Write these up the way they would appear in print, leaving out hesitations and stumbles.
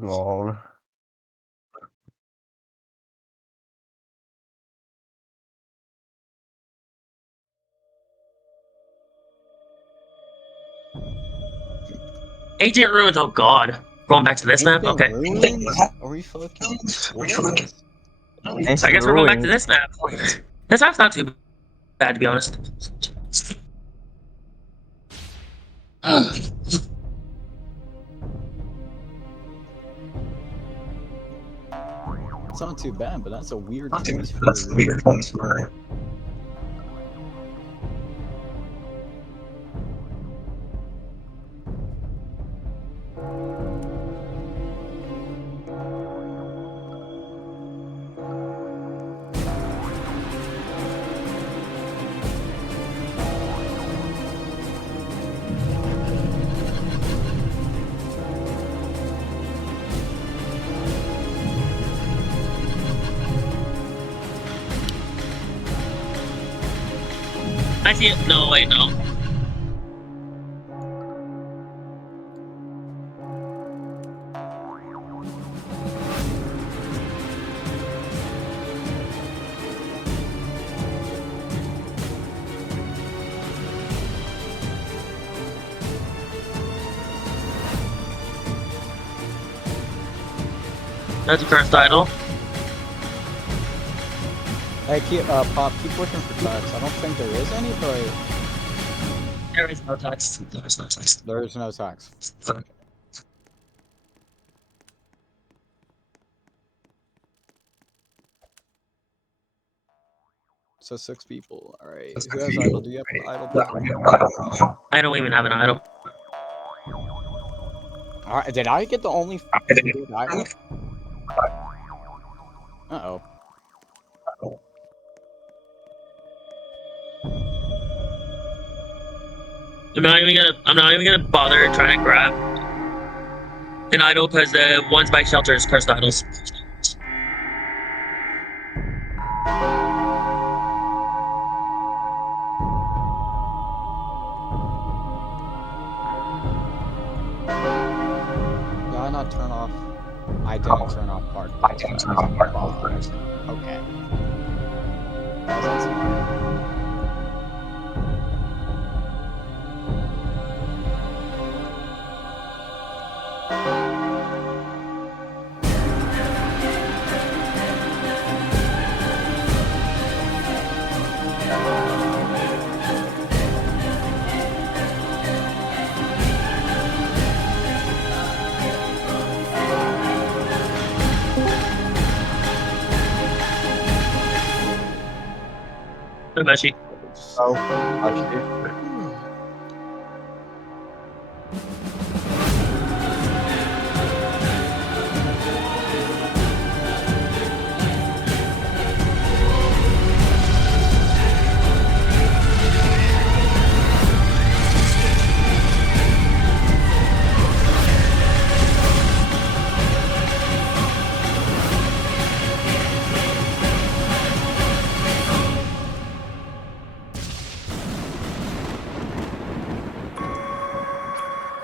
Lol. Ancient ruins. Oh god. Going back to this map. Ancient Okay. ruins? Are we fucking? What is this? So I guess we're going back to this map. This map's not too bad, to be honest. It's not too bad, but that's a weird That's place for. weird place for. I see it. No, wait, no. That's the current title. Hey, Pop, keep looking for text. I don't think there is any, but There is no text. There is no text. there is no text. So 6 people. All right. Who has idle? Do you have idle? People? I don't even have an idol. All right. Did I get the only good idle? Uh-oh. I'm not even gonna bother trying to grab an idol because the ones by shelter is cursed idols. Did I not turn off? I didn't turn off part. I didn't turn off part. Okay. Messi. Oh, actually.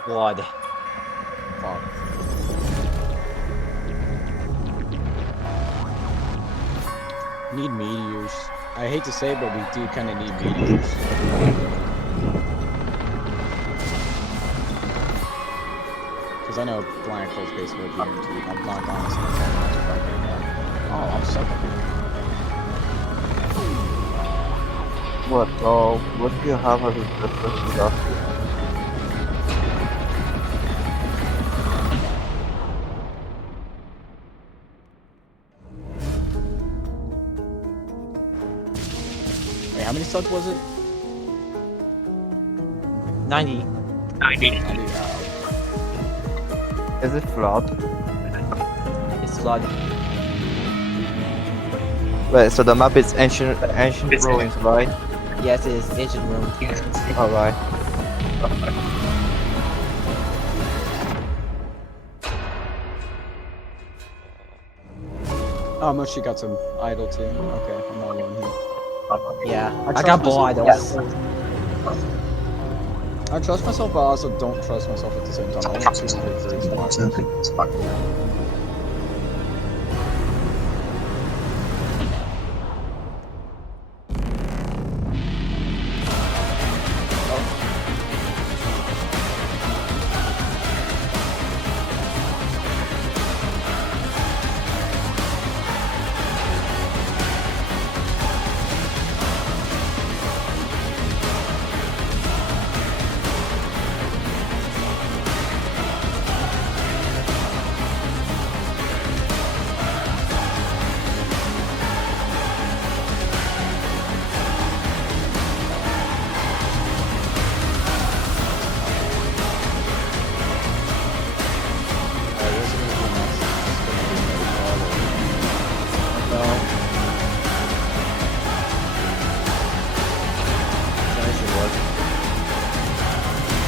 Blood. Fuck. Need meteors. I hate to say it, but we do kind of need meteors. Because I know Blind Cold's basically guaranteed. I'm not honest. Oh, I'm so happy. What? Oh, what do you have as a person after? Wait, how many subs was it? 90. 90. Is it flood? It's flood. Wait, so the map is ancient ruins, right? Yes, it is ancient room. Alright. Oh, Moshi got some idol too. Okay, I'm not alone here. Yeah, I trust got bull myself. idols. I trust myself, but I also don't trust myself at the same time. I want to be very smart.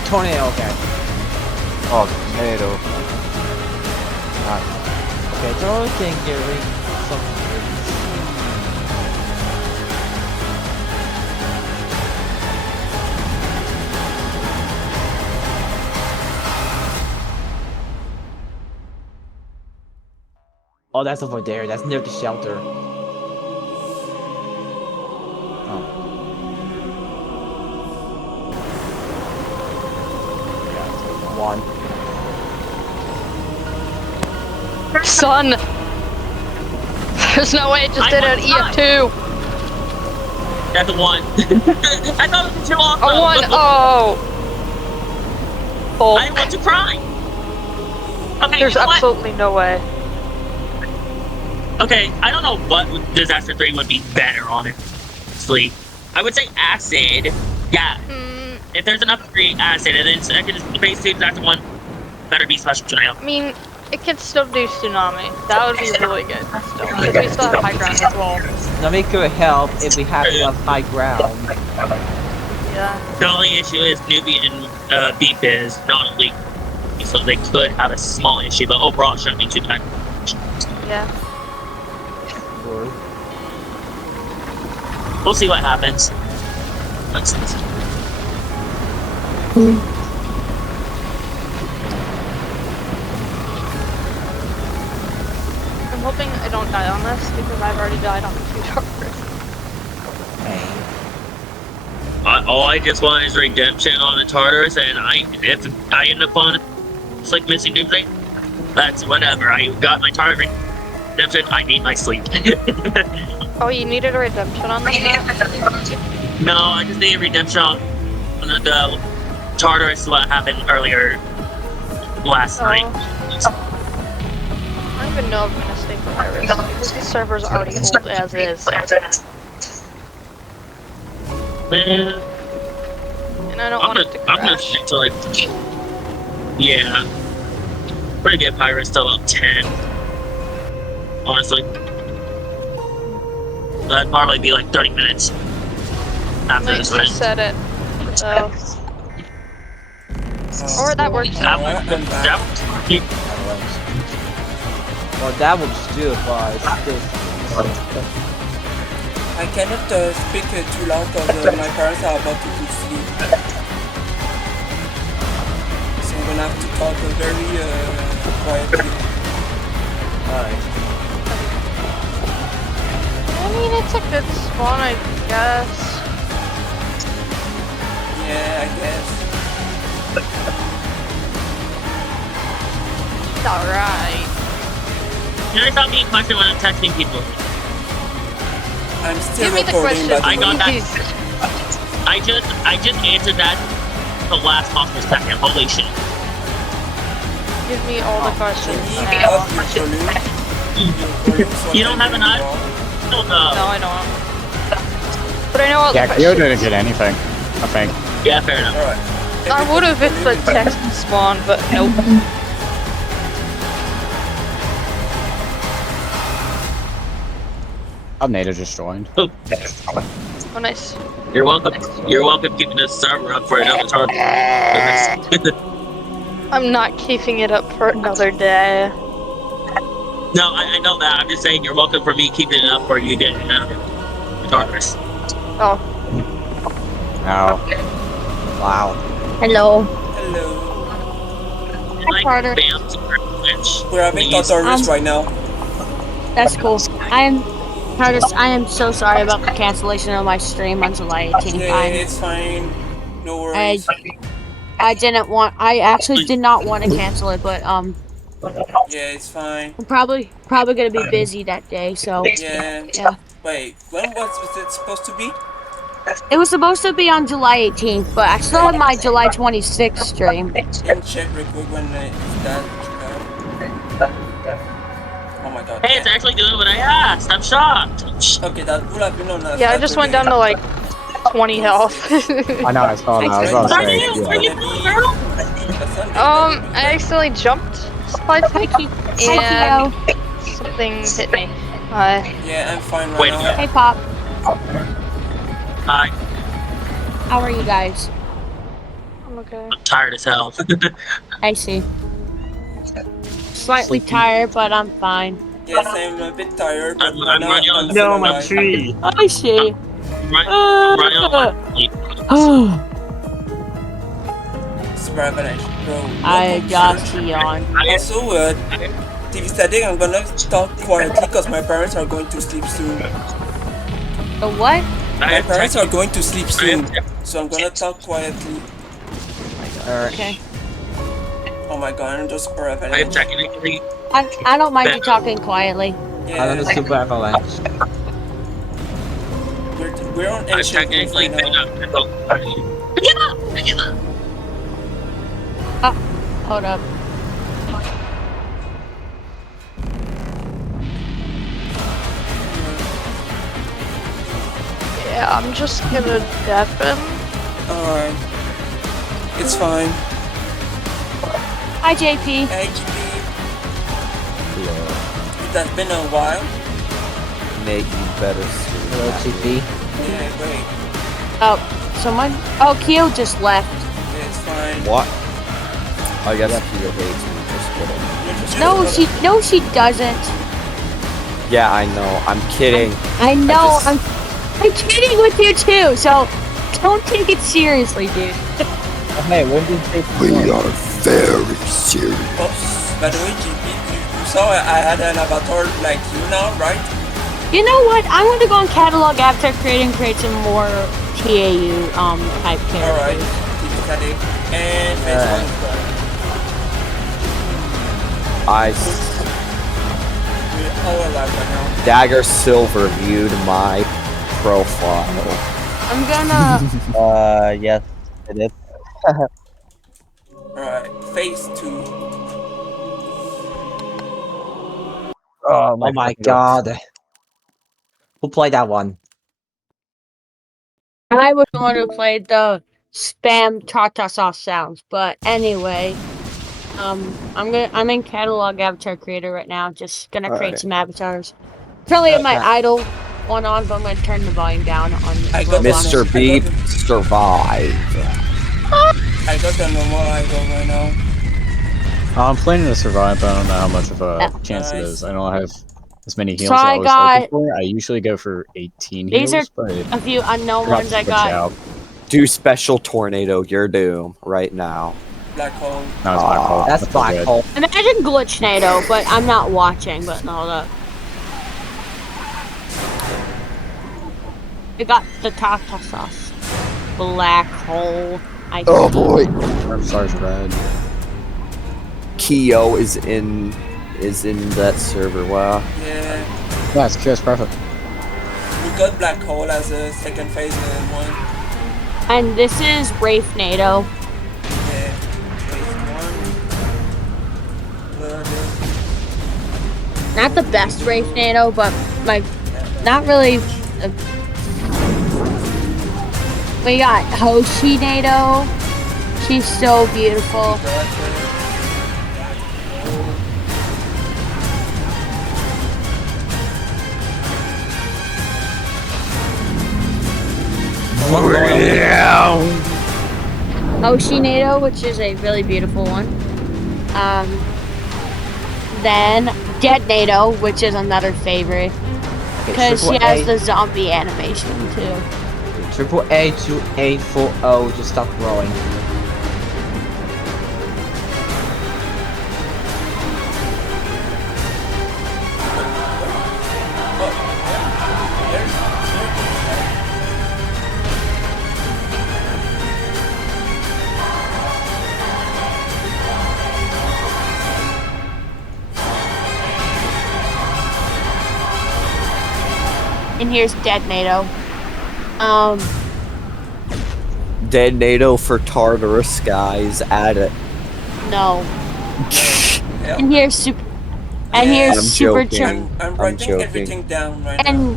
Tornado, okay. Oh, tornado. Nice. Okay, Tornado can get rid of some trees. Oh, that's over there. That's near the shelter. One. Son! There's no way it just did an EF2! That's a 1. I thought it was 2 off. A 1! Oh! I want to cry. Okay, There's you know what? absolutely no way. Okay, I don't know what Disaster 3 would be better on it. Honestly, I would say Acid. Yeah. If there's enough free Acid, and then second phase 2, Disaster 1, better be Special Tornado. I mean, it could still do Tsunami. That would be really good. Still. Because we still have high ground as well. Tsunami could help if we have enough high ground. Yeah. The only issue is Newbie and Beef is not elite, so they could have a small issue, but overall it shouldn't be too bad. Yeah. Sure. We'll see what happens. Let's see. I'm hoping I don't die on this because I've already died on the 2 Tartarus. All I just want is redemption on the Tartarus, and if I end up on it's like missing Doomsday, that's whatever. I got my Tartarus redemption. I need my sleep. Oh, you needed a redemption on this map? No, I just need a redemption on the Tartarus. What happened earlier last night. I don't even know if I'm gonna stay for Iris because the server's already old as is. Man, And I don't want it to I'm gonna crash. stick to like, yeah, pretty good Pirates till about 10. Honestly, that'd probably be like 30 minutes after Nice this to one. set it. So. Or that works. That Well, that would still, but it's still. I cannot speak too loud because my parents are about to sleep. So I'm gonna have to talk very quietly. Alright. I mean, it's a good spawn, I guess. Yeah, I guess. It's alright. Can I stop being question when I'm texting people? I'm still Give me the recording, question, but I got that. please. I just answered that the last possible second. Holy shit. Give me all the questions Can you now. up your volume? So You don't have an eye? Oh No, no. I don't. But I know all the Yeah, Cleo questions. didn't get anything, I think. Yeah, fair enough. Alright. I would have if the text spawned, but nope. Upnader just joined. Oh, Oh, nice. you're welcome. You're welcome keeping this server up for another target. I'm not keeping it up for another day. No, I know that. I'm just saying you're welcome for me keeping it up for you getting Tartarus. Oh, Oh. Wow. Hello. Hello. Like, Carter. bam, super glitch. We're having Please. Tartarus right now. That's cool. Tartarus, I am so sorry about the cancellation of my stream on July 18th. Yeah, it's fine. No worries. I actually did not want to cancel it, but Yeah, it's fine. I'm probably gonna be busy that day, so Yeah. yeah. Wait, when was it supposed to be? It was supposed to be on July 18th, but I still have my July 26th stream. Let me check real quick when it's that. Oh my god. Hey, it's actually doing what I asked. I'm shocked. Okay, that would have been on a Yeah, I just went down to like 20 health. I know, I saw that. I was about to say, yeah. I accidentally jumped slightly and something hit me. Yeah, I'm fine right Wait, now. Hey Pop, Hi. how are you guys? I'm okay. I'm tired as hell. I see. Slightly tired, but I'm fine. Yes, I'm a bit tired, but I'm right now running on- I'm No, still my alive. tree. I see. I'm running on my sleep. Super avalanche, bro. I just yawned. Also, TV setting, I'm gonna talk quietly because my parents are going to sleep soon. The what? My parents are going to sleep soon, so I'm gonna talk quietly. Okay. Oh my god, I'm just super I am avalanche. technically. I don't mind you talking quietly. I'm on the Yeah, super avalanche. we're on I'm ancient roof technically right now. Hold up. Yeah, I'm just gonna deafen. Alright. It's fine. Hi JP. Hey, GP. It has been a while. Make you better Hello, TP. Yeah, great. Oh, someone? Oh, Kyo just left. Yeah, it's fine. What? I guess Kyo hates me. Just kidding. No, she doesn't. Yeah, I know. I'm kidding. I know. I'm kidding with you too. So don't take it seriously, dude. Hey, when did they are very serious. Oops. By the way, GP, you saw I had an avatar like you now, right? You know what? I'm gonna go on catalog after create some more TAU type characters. Alright. TV setting. And phase one is done. We're all alive right now. Dagger Silver viewed my profile. I'm gonna. Yes, it is. Alright, phase 2. Oh my god. Who played that one? I was the one who played the spam Tartarus sounds, but anyway, I'm in catalog avatar creator right now. Just gonna create Alright. some avatars. Currently have my idle one on, but I'm gonna turn the volume down on I got Roblox. Mr. Beep survived. I got the normal idol right now. I'm planning to survive, but I don't know how much of a Yeah. chance it Nice. is. I don't have as many heals So as I I was got- hoping for. I usually go for 18 These heals, are but a few unknown forgot ones to I switch got. out. Do special tornado your doom right now. Black hole. No, it's Black Hole. That's Black good. Hole. Imagine Glitchnado, but I'm not watching. But hold up. We got the Tartarus black hole. Oh boy. Our stars red. Kyo is in that server. Wow. Yeah. Yeah, it's QS perfect. We got black hole as a second phase and one. And this is Wraithnado. Yeah. Phase one. Not the best Wraithnado, but like not really. We got Hoshinado. She's so beautiful. Hoshinado, which is a really beautiful one. Then Deadnado, which is another favorite. Because she has the zombie animation too. Triple A to A4O, just stop growing. And here's Dead NATO. Dead NATO for Tartarus, guys. Add it. No. Hell, And here's super. And Yeah, here's I'm supercharged. joking. I'm I'm writing joking. everything down right now. And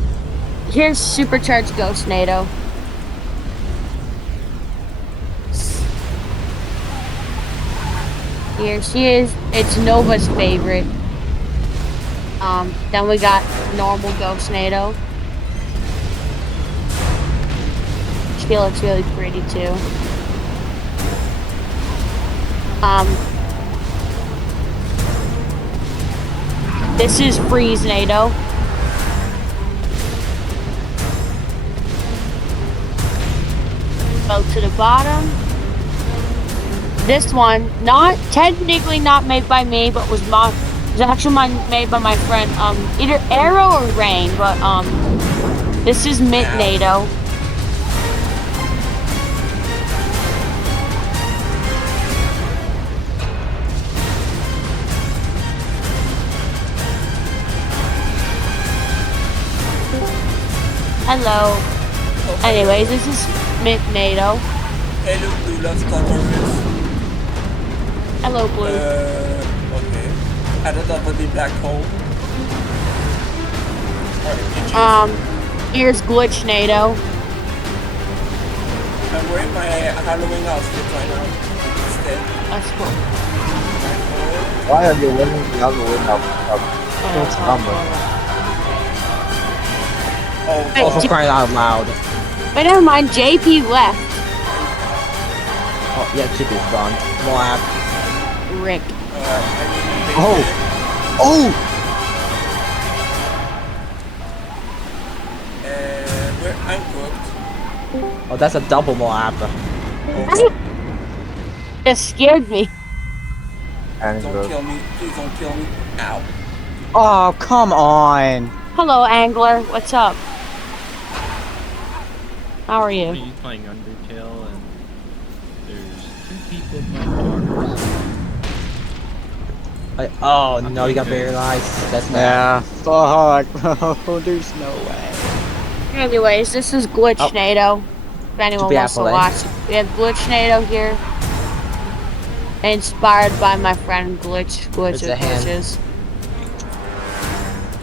here's supercharged Ghost NATO. Here she is. It's Nova's favorite. Then we got normal Ghost NATO. She looks really pretty too. This is Freeze NATO. Go to the bottom. This one, not technically not made by me, but was actually made by my friend. Either Arrow or Rain, but this is Mint NATO. Hello. Anyways, this is Mint NATO. Hello, Blue loves Tartarus. Hello, Blue. Okay. I don't know about the black hole. Here's Glitch NATO. I'm wearing my Halloween outfit right now. Instead. That's cool. Why are you wearing the other one up? Don't tell me. Oh, for crying out loud. But never mind, JP left. Oh, yeah, Chippy's gone. Moab. Rick. Oh! Oh! I'm cooked. Oh, that's a double Moab. That scared me. And Don't kill me. Please don't kill me. Ow. Oh, come on. Hello, Angler. What's up? How are you? He's playing Undertale, and there's 2 people playing Tartarus. Oh, no, you got paralyzed. That's not. Yeah, fuck, bro. There's no way. Anyways, this is Glitch Oh. NATO. If anyone be wants to Apple, eh? watch, we have Glitch NATO here. Inspired by my friend Glitch. It's a hand. Glitches.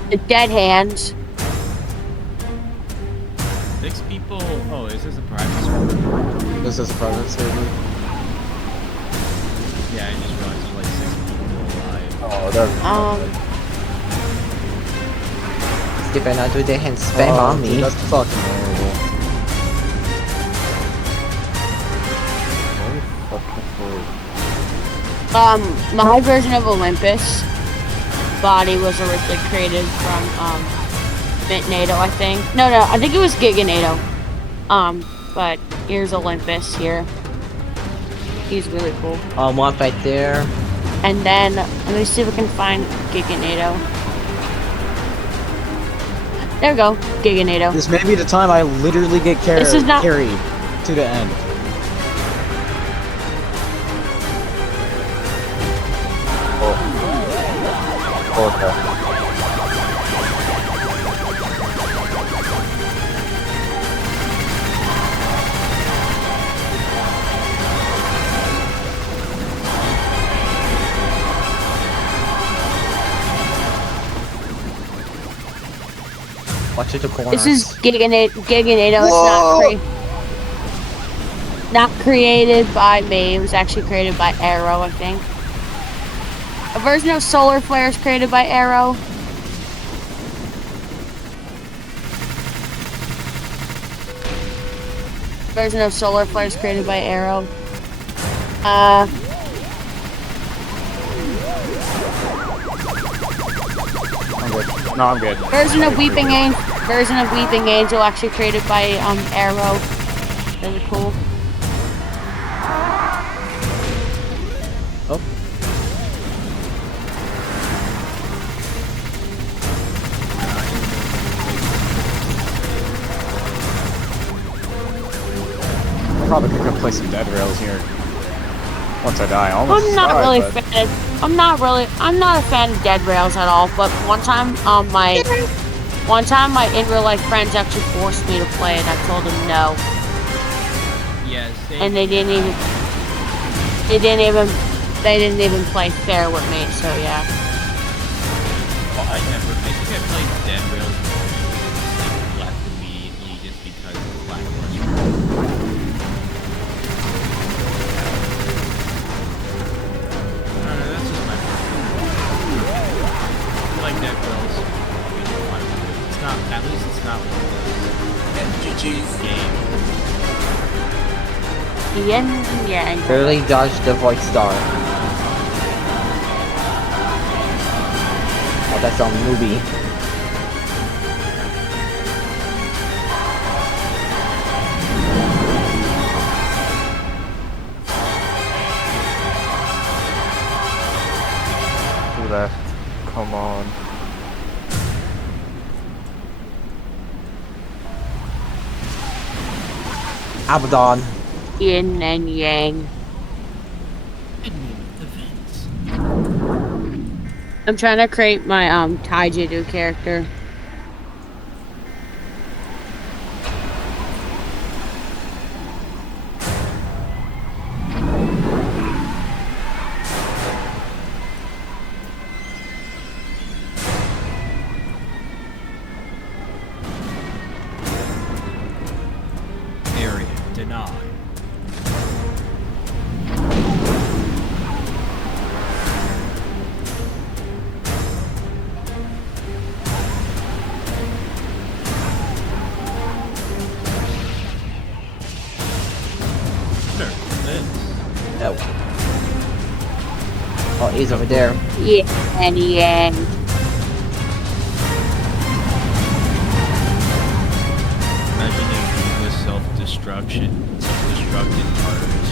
The dead hands. 6 people. Oh, is this a private server? This is a private server. Yeah, I just realized there's like 6 people alive. oh, that's Stephen, I do the hand spam Oh, on dude, me. that's fucking horrible. fucking cool. My version of Olympus body was originally created from Mint NATO, I think. No, I think it was Giga NATO. But here's Olympus here. He's really cool. One right there. And then let me see if we can find Giga NATO. There we go, Giga NATO. This may be the time I literally get This is not- carried to the end. Okay. Watch it to corner. This is Giga NATO. It's not created by me. It was actually created by Arrow, I think. A version of Solar Flare is created by Arrow. Version of Solar Flare is created by Arrow. I'm good. No, I'm good. Version of Weeping Angel actually created by Arrow. Really cool. Oh. Probably could go play some Dead Rails here. Once I die, I almost I'm not died, really but- I'm not a fan of Dead Rails at all, but one time One time, my in real life friends actually forced me to play it. I told them no, Yes. and they didn't even play fair with me. So yeah. Well, I think I played Dead Rails and left immediately just because of the lackluster. I don't know, that's just my personal. I like Dead Rails. It's not, at least it's not one of those GG's. games. Yin and yang. Barely dodged the Void Star. Oh, that's on movie. Left. Come on. Abaddon. Yin and yang. I'm trying to create my Taijutsu character. Area denied. Oh. Oh, he's over there. Yin and yang. Imagining Diva's self-destructed Tartarus.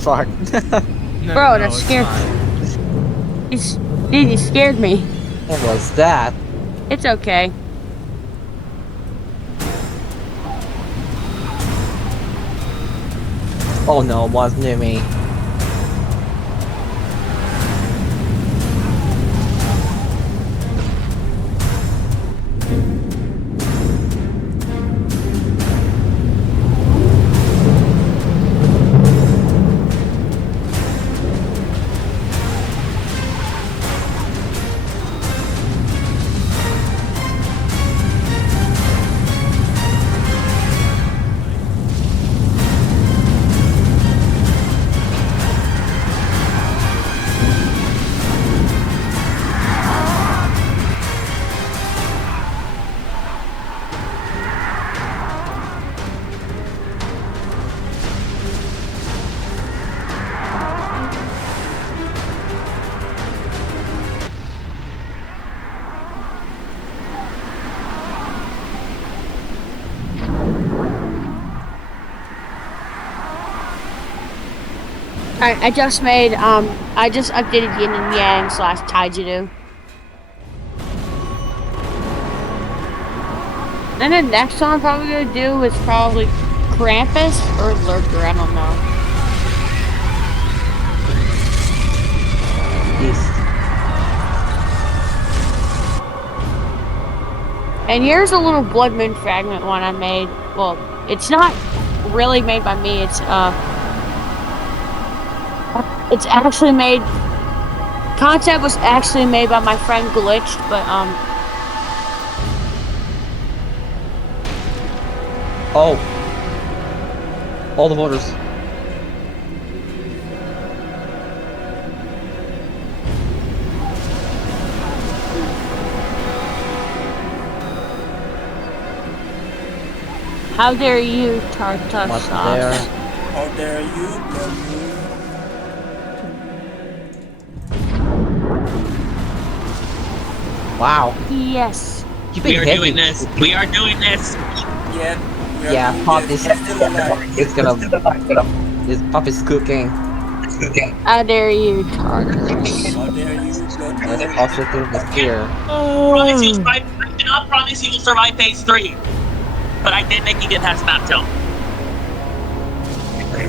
Fuck. No, Bro, no, that it's scared fine. Dude, you scared me. What was that? It's okay. Oh no, it wasn't me. Alright, I just updated Yin and Yang / Taijutsu. Then the next one I'm probably gonna do is probably Krampus or Lurker, I don't know. East. And here's a little Blood Moon fragment one I made. Well, it's not really made by me. It's actually made. Concept was actually made by my friend Glitched, but Oh. All the voters. how dare you, Tartarus? What's there? How dare you, Blood Moon? Wow. Yes. You've We been are heavy. doing this. We are doing this. Yeah, we are Yeah, doing Pop this. is. Still alive. It's gonna. Pop is cooking. How dare you, Tartarus? How dare you, Blood Let's Moon? positive is here. Promise you'll survive. I cannot promise you will survive phase 3. But I did make you get past map tilt. I'm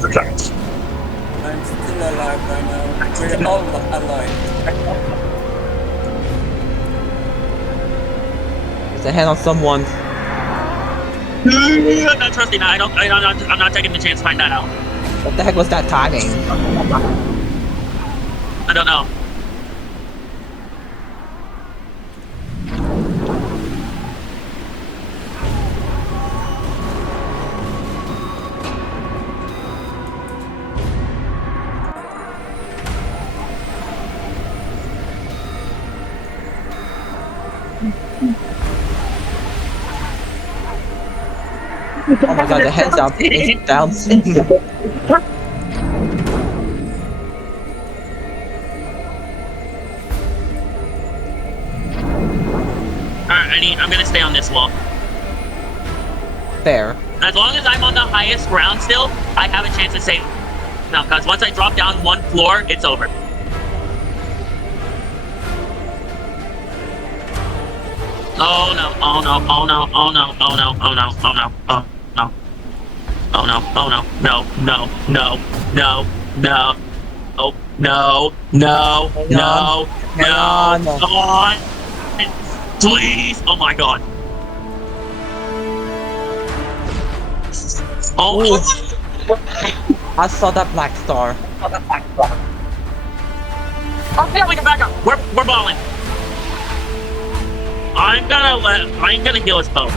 still alive right now. We're all alive. There's a hand on someone. I'm not trusting that. I'm not taking the chance to find that out. What the heck was that timing? I don't know. Oh my god, the hands up. It's bouncing. Alright, I'm gonna stay on this wall. There. As long as I'm on the highest ground still, I have a chance to save. No, because once I drop down one floor, it's over. Oh no, oh no, oh no, oh no, oh no, oh no, oh no, oh no. Oh no, oh no, no, no, no, no, no. Oh, no, no, no, no, God. Please! Oh my god. Oh, I saw that black star. okay, we can back up. We're balling. I'm gonna heal us both.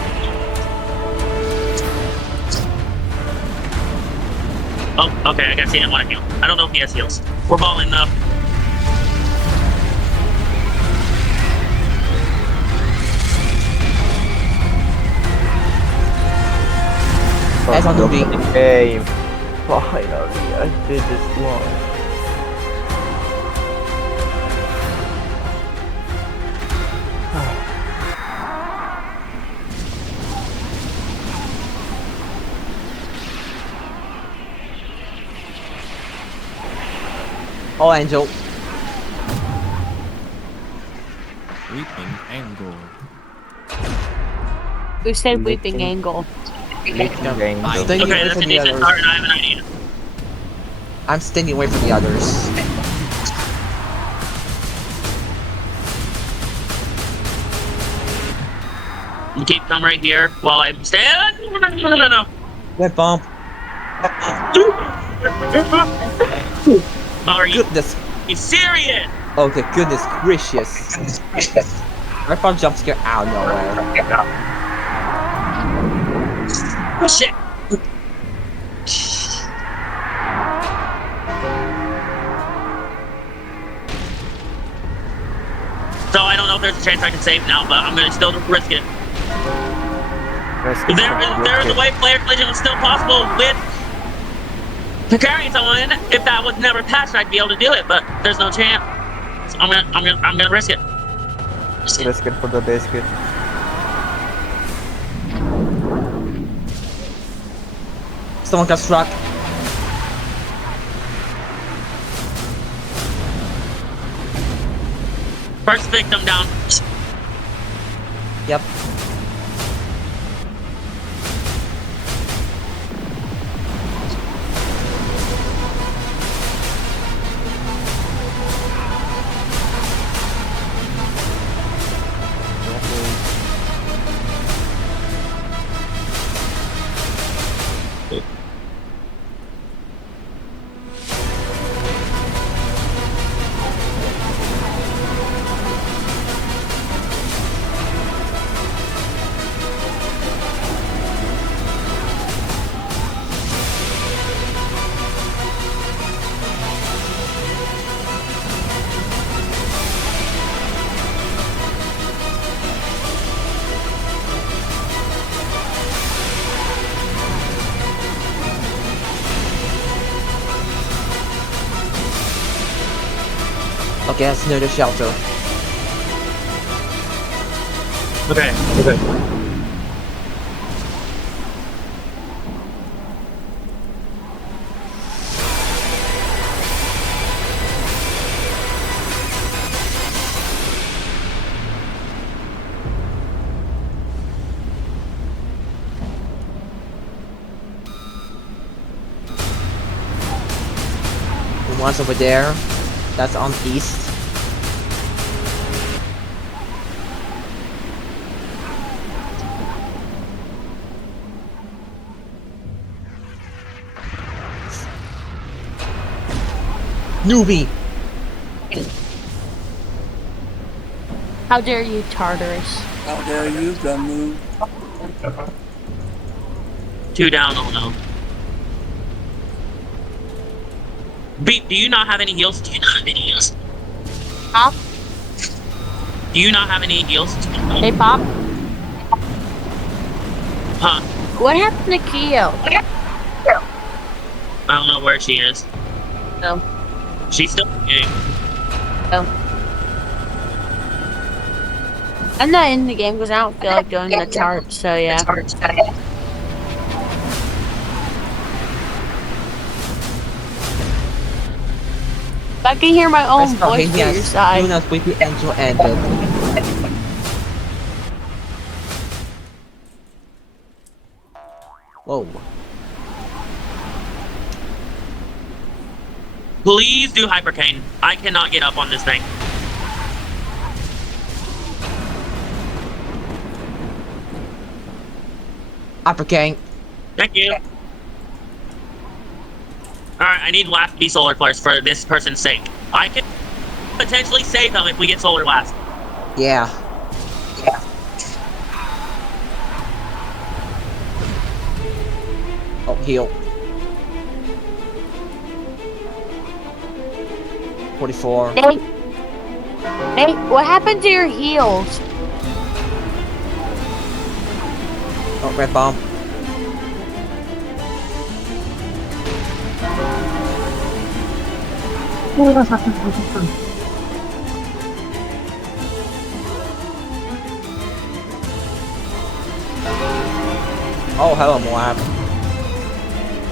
Oh, okay, I guess he didn't want to heal. I don't know if he has heals. We're balling though. As on the beat. Game. Finally, I did this one. Oh, Angel. Weeping angle. Who said weeping angle? Game. I'm staying Okay, away that's from a the decent others. start, and I have an idea. I'm staying away from the others. You keep them right here while I stand. No. Red bomb. Are you Goodness. serious? Okay, goodness gracious. Red bomb jump scare out of nowhere. Oh, shit. So I don't know if there's a chance I can save now, but I'm gonna still risk it. If there is a way player collision was still possible with carrying someone. If that was never patched, I'd be able to do it, but there's no chance. So I'm gonna risk it. Risk it for the biscuit. Someone got struck. First victim down. Yep. Okay, let's near the shelter. Okay. The one's over there. That's on east. Newbie! How dare you, Tartarus? How dare you, Gamu? 2 down, oh no. Beep, do you not have any heals? Pop? Do you not have any heals? Hey, Pop? Huh. What happened to Keo? I don't know where she is. No. She's still in the game. I'm not in the game because I don't feel like doing the chart, so yeah. I can hear my own voice to your side. Do not quickly enter ended. Whoa. Please do Hypercane. I cannot get up on this thing. Upper King. Thank you. Alright, I need last to be solar flares for this person's sake. I can potentially save them if we get solar last. Yeah. Oh, heal. 44. Nate, what happened to your heels? Oh, red bomb. Oh, hello, Moab.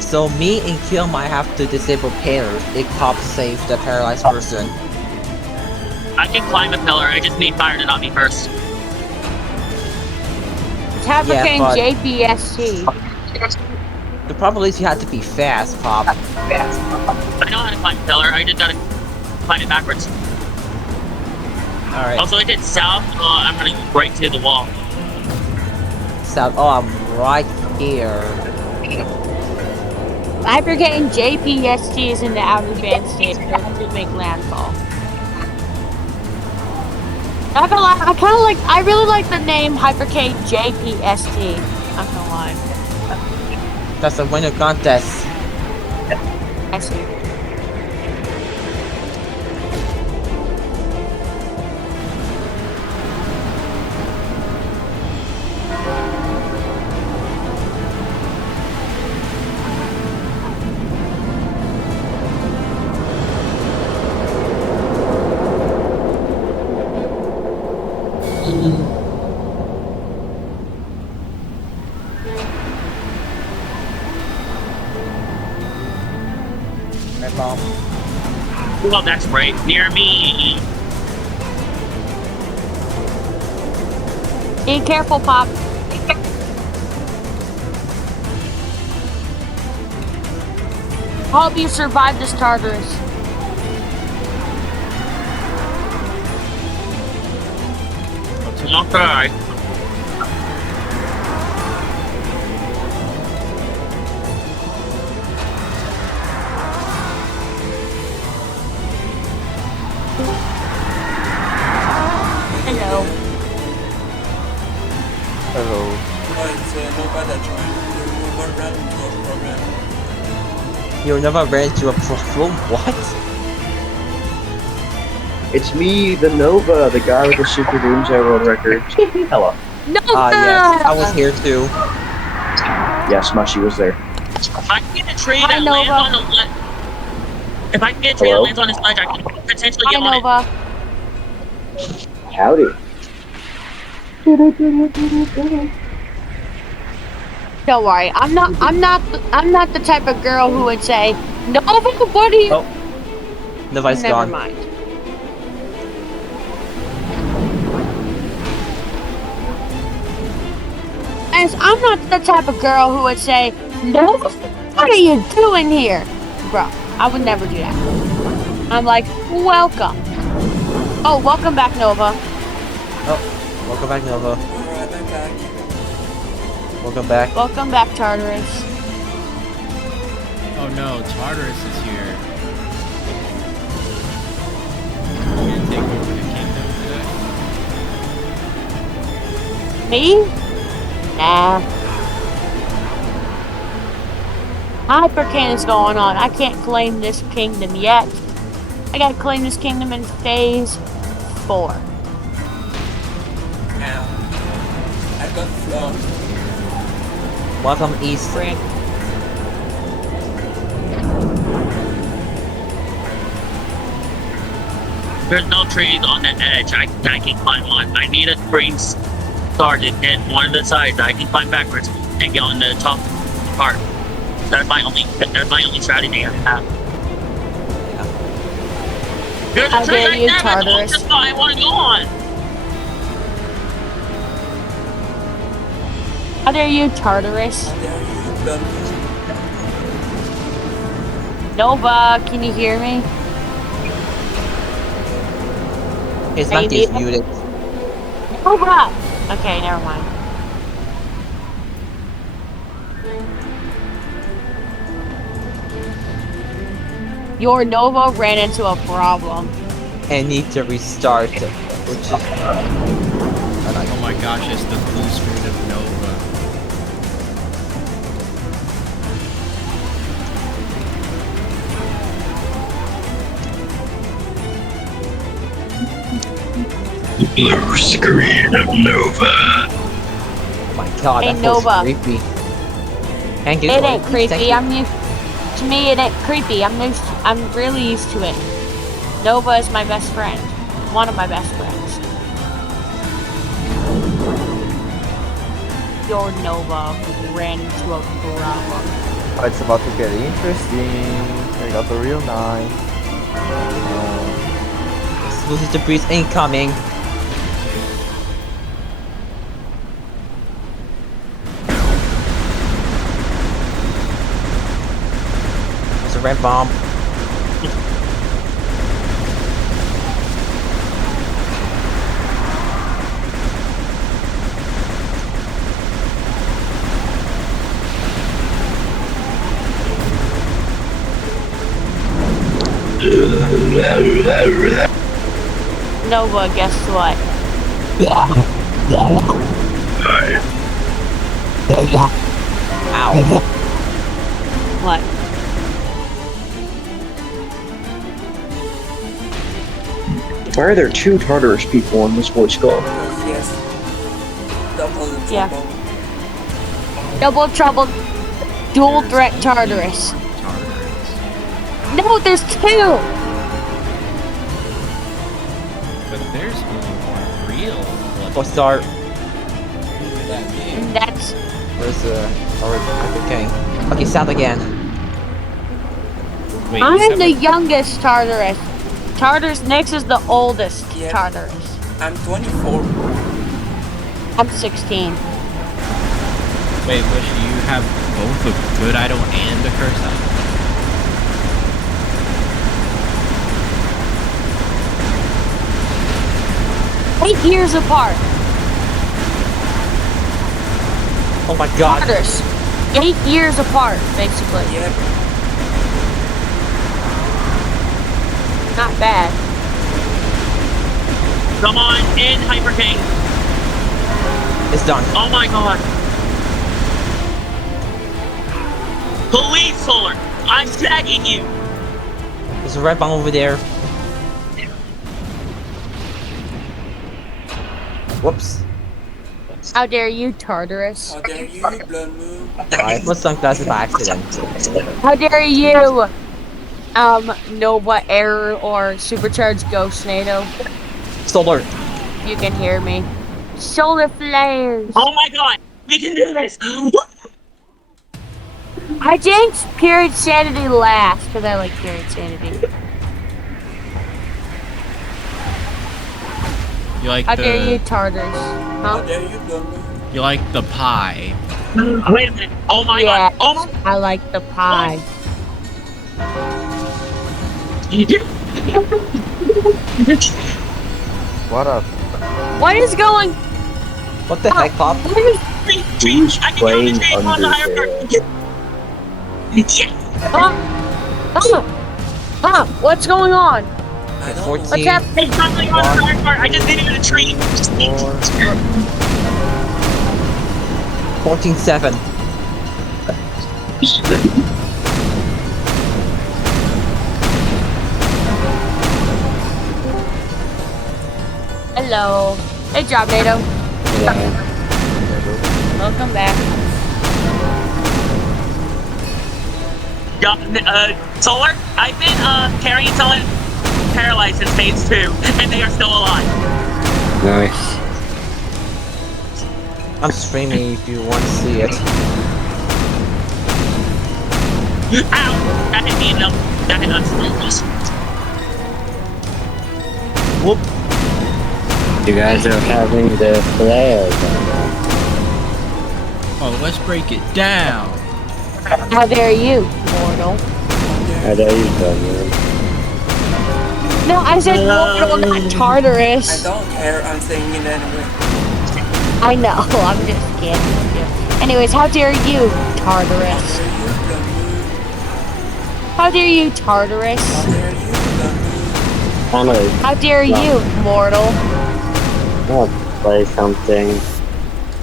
So me and Kill might have to disable pairs if Pop saves the paralyzed person. I can climb a pillar, I just need fire to not be first. Hypercane but- JBST. The problem is you have to be fast, Pop. I know how to climb a pillar, I just gotta climb it backwards. Alright. Also, I did south, I'm running right to the wall. So, oh, I'm right here. Hypercane JPST is in the outer band state, so it should make landfall. Not gonna lie, I really like the name Hypercane JPST. Not gonna lie. That's a winner contest. I see. Red bomb. Well, that's right near me. Be careful, Pop. Hope you survive this Tartarus. Okay. Hello. Hello. Oh, it's nobody that joined. Nobody ran into a program. You never ran into a problem? What? It's me, the Nova, the guy with the Super Doomsday World Record. Hello. No. Yes, I was here too. Yes, Mushy was there. If I can get a tree Hi, that lands Nova. on the ledge, if I can get a tree that Hello? lands on this ledge, I can potentially Hi, get on it. Nova. Howdy. Don't worry, I'm not the type of girl who would say, "No, what are you?" Oh, Nova's Never gone. mind. As I'm not the type of girl who would say, "No, what are you doing here?" Bro, I would never do that. I'm like, welcome. Oh, welcome back, Nova. Oh, welcome back, Nova. Alright, I'm back. Welcome back. Welcome back, Tartarus. Oh no, Tartarus is here. You gonna take over the kingdom today? Me? Nah. Hypercane is going on. I can't claim this kingdom yet. I gotta claim this kingdom in phase 4. Ow. I got flown. Welcome east. Frick. There's no trees on the edge. I can climb on. I need a tree started at one of the sides. I can climb backwards and get on the top part. That's my only strategy I have. There's a How tree dare right you, there. That's the Tartarus. one spot I want to go on. How dare you, Tartarus? How dare you, blood moon. Nova, can you hear me? His Hey, mic is Neva. muted. Nova! Okay, never mind. Your Nova ran into a problem. And need to restart it, which is. Oh my gosh, it's the blue screen of Nova. Blue screen of Nova. Oh my god, Hey, that Nova. was creepy. Thank you. It for ain't please, thank creepy. you. I'm used. To me, it ain't creepy. I'm really used to it. Nova is my best friend. One of my best friends. Your Nova ran into a problem. It's about to get interesting. I got the real knife. Explosive debris incoming. There's a red bomb. Nova, guess what? Ow. What? Why are there two Tartarus people in this voice call? Because yes. Double the Yeah. trouble. Double trouble. Dual threat Tartarus. Tartarus. No, there's two. But there's only one real blood. We'll start. And that's Where's okay. Okay, south again. Wait, you I'm have the a- youngest Tartarus. Tartarus Nix is the oldest Yeah. Tartarus. I'm 24. I'm 16. Wait, Bush, you have both a good idol and a curse idol. 8 years apart. Oh my god. Tartarus. 8 years apart, basically. Yep. Not bad. Come on, in Hypercane. It's done. Oh my god. Police solar. I'm tagging you. There's a red bomb over there. Whoops. How dare you, Tartarus? How dare you, blood moon. I put sunglasses by accident. How dare you, Nova Error or Supercharged Ghost NATO? Solar. You can hear me. Solar flares. Oh my god! We can do this! I think pure insanity last because I like pure insanity. You like How dare you, the Tartarus? How Huh? dare you, Gummy? you like the pie. Wait a minute. Oh my Yeah, god. Oh my I like the pie. What up? What is going? What the heck, Pop? What is? Who's I can go playing to the on the higher part. Undertale? What's going on? I don't 14. know. What's happening? It's not like on the higher part. I just hit it in a tree. 14-7. Hello. Hey, job, NATO. Welcome back. Solar, I've been carrying someone paralyzed since phase 2, and they are still alive. Nice. I'm streaming if you want to see it. Ow! That hit me enough. That hit us. Whoop. You guys are having the flares. Oh, let's break it down. How dare you, mortal? How dare you, Gummy? No, I said mortal, not I Tartarus. don't care. I'm saying it anyway. I know, I'm just kidding. Anyways, how dare you, Tartarus? How dare you, Gummy? How dare you, Tartarus? How dare you, Gummy? I'm gonna How dare you, mortal? play something.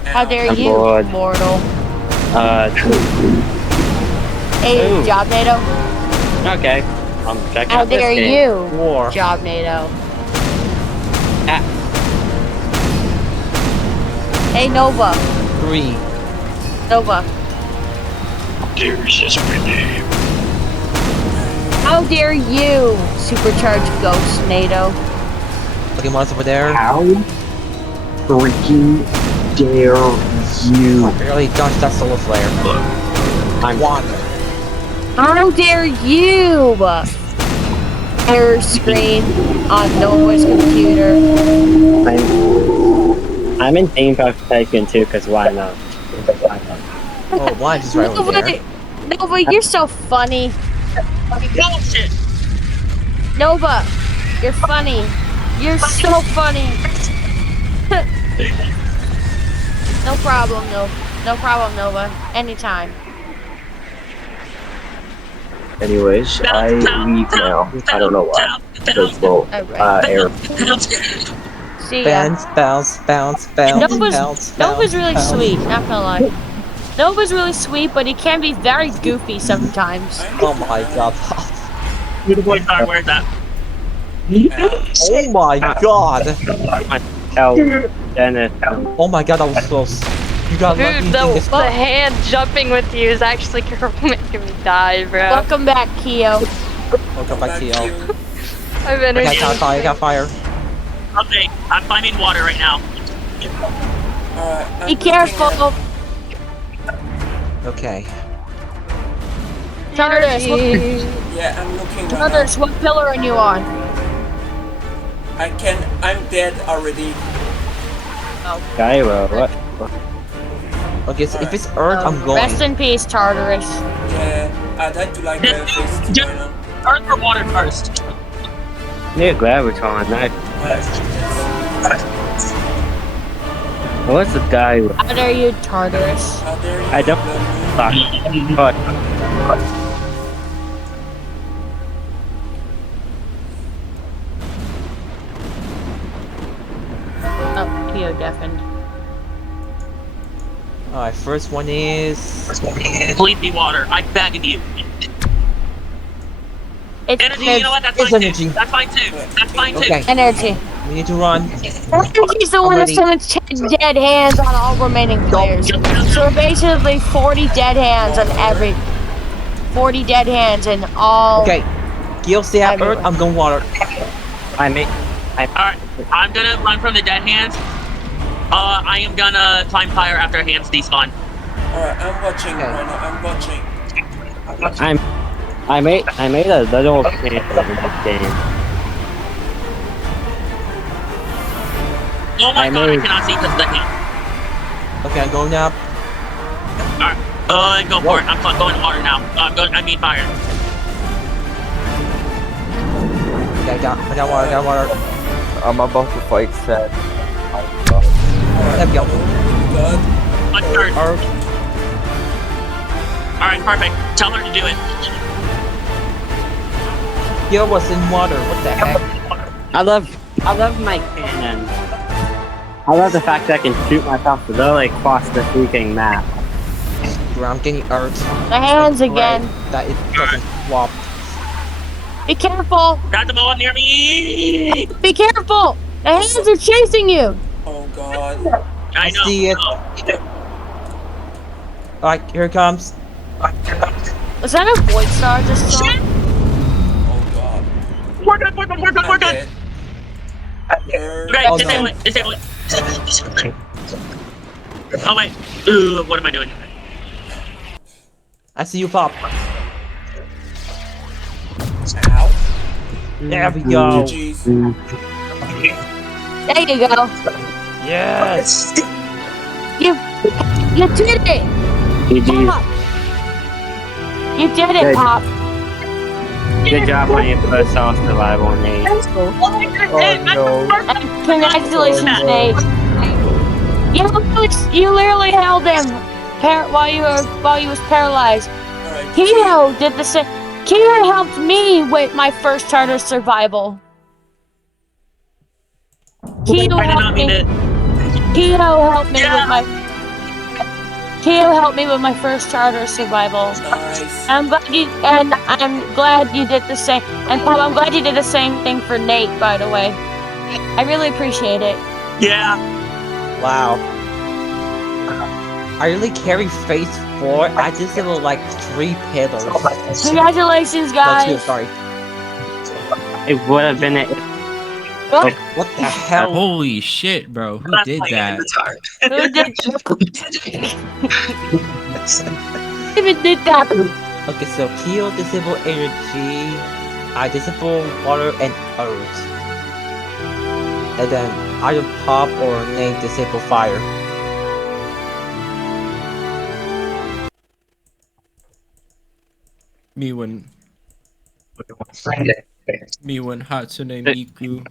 How dare I'm you, bored. mortal? Hey, Ooh. job, NATO. Okay. I'm checking How out this dare game. you, War. job, NATO? Ah. Hey, Nova. 3. Nova. How dare you, supercharged ghost, NATO? Pokemon's over there. How freaking dare you? Barely dodged that solar flare. I'm 1. How dare you? Error screen on Nova's computer. I'm in Team Taken too, because why not? Oh, blind is right over there. Nova, you're so funny. Bullshit! Nova, you're funny. You're so funny. No problem, Nova. No problem, Nova. Anytime. Anyways, I leave now. I don't know why. Because, well, air. See ya. Bounce, bounce, bounce, bounce, Nova's, bounce, Nova's really bounce. sweet, not gonna lie. Nova's really sweet, but he can be very goofy sometimes. Oh my god. Who the boys are? Where's that? Oh my god. Oh, Dennis. Oh my god, that was close. You got lucky. Dude, the hand jumping with you is actually making me die, bro. Welcome back, Keo. Welcome back to you. I've I energy. got fire, I got fire. Okay, I'm finding water right now. Alright. Be careful. Okay. Tartarus, what, Yeah, I'm looking right Tartarus, what pillar are you on? now. I'm dead already. Gyro, what? Okay, so if it's Earth, I'm going. Rest in peace, Tartarus. Yeah, I'd like to like the Just- face just- right now. Earth or water first? Near Graviton, nice. What's the guy? How dare you, Tartarus? How dare you? I don't- Gummy? But Oh, Keo deafened. Alright, first one is. Please be water. I beg of you. It's Energy, you know what? That's It's fine energy. too. That's fine too. That's fine too. Okay, energy. we need to run. Energy's the one that ready. summons 10 dead hands on all remaining players. So we're basically 40 dead hands on every. 40 dead hands in all. Okay, Gil, stay at Earth, Everywhere. I'm going water. I Alright, I'm gonna run from the dead hands. I am gonna climb fire after hands despawn. Alright, I'm watching right now. I'm watching. I made a little fan in this game. Oh my god, I cannot see because of the hand. Okay, I'm going up. Alright, go for it. I'm going to water now. I mean fire. Okay, I got water. I'm about to fight Seth. There we go. Good. One turn. Alright, perfect. Tell her to do it. Yo was in water. What the heck? I love my cannon. I love the fact that I can shoot myself literally across the freaking map. I'm getting hurt. The hands again. That it doesn't swap. Be careful. Got the ball near me. Be careful. The hands are chasing you. Oh god. I know. See it. Alright, here it comes. Was that a Void Star just saw? Oh god. We're good. We're good. Okay, Oh, disable it. Oh wait. Ooh, what am I doing? I see you pop. Ow. There we go. Jeez. There you go. Yes. You did it. GG's. Pop. You did it, Good. Pop. Good job on your first house survival, Nate. And congratulations, Nate. You literally held him while he was paralyzed. Alright. Keo did the same. Keo helped me with my first Tartarus survival. Keo I did not helped mean me. it. Keo helped me with my first Tartarus survival. Nice. I'm glad you did the same. And Pop, I'm glad you did the same thing for Nate, by the way. I really appreciate it. Yeah. Wow. I really carry phase 4. I just have like 3 pillars. Congratulations, No, 2, guys. sorry. It would have been it. What? What the hell? Holy shit, bro. Who did that? Who did? Even did that? Okay, so Keo disable energy. I disable water and earth. And then either Pop or Nate disable fire. Miwan Hatsune Miku.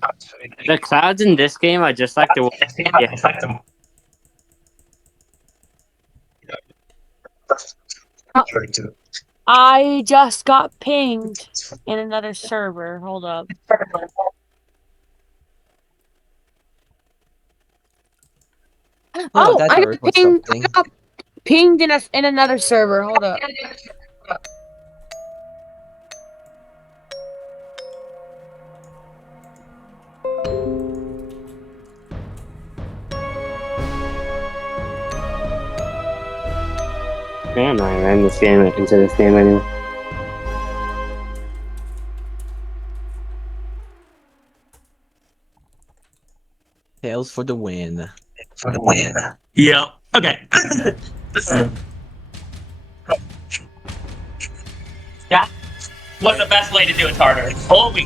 The clouds in this game are just like the I just got pinged in another server. Hold up. Oh, that I hurt got or something. pinged in another server. Hold up. Man, I ran this game into this game anyway. Tails for the win. Yeah. Okay. Yeah. What's the best way to do a tartar? Holy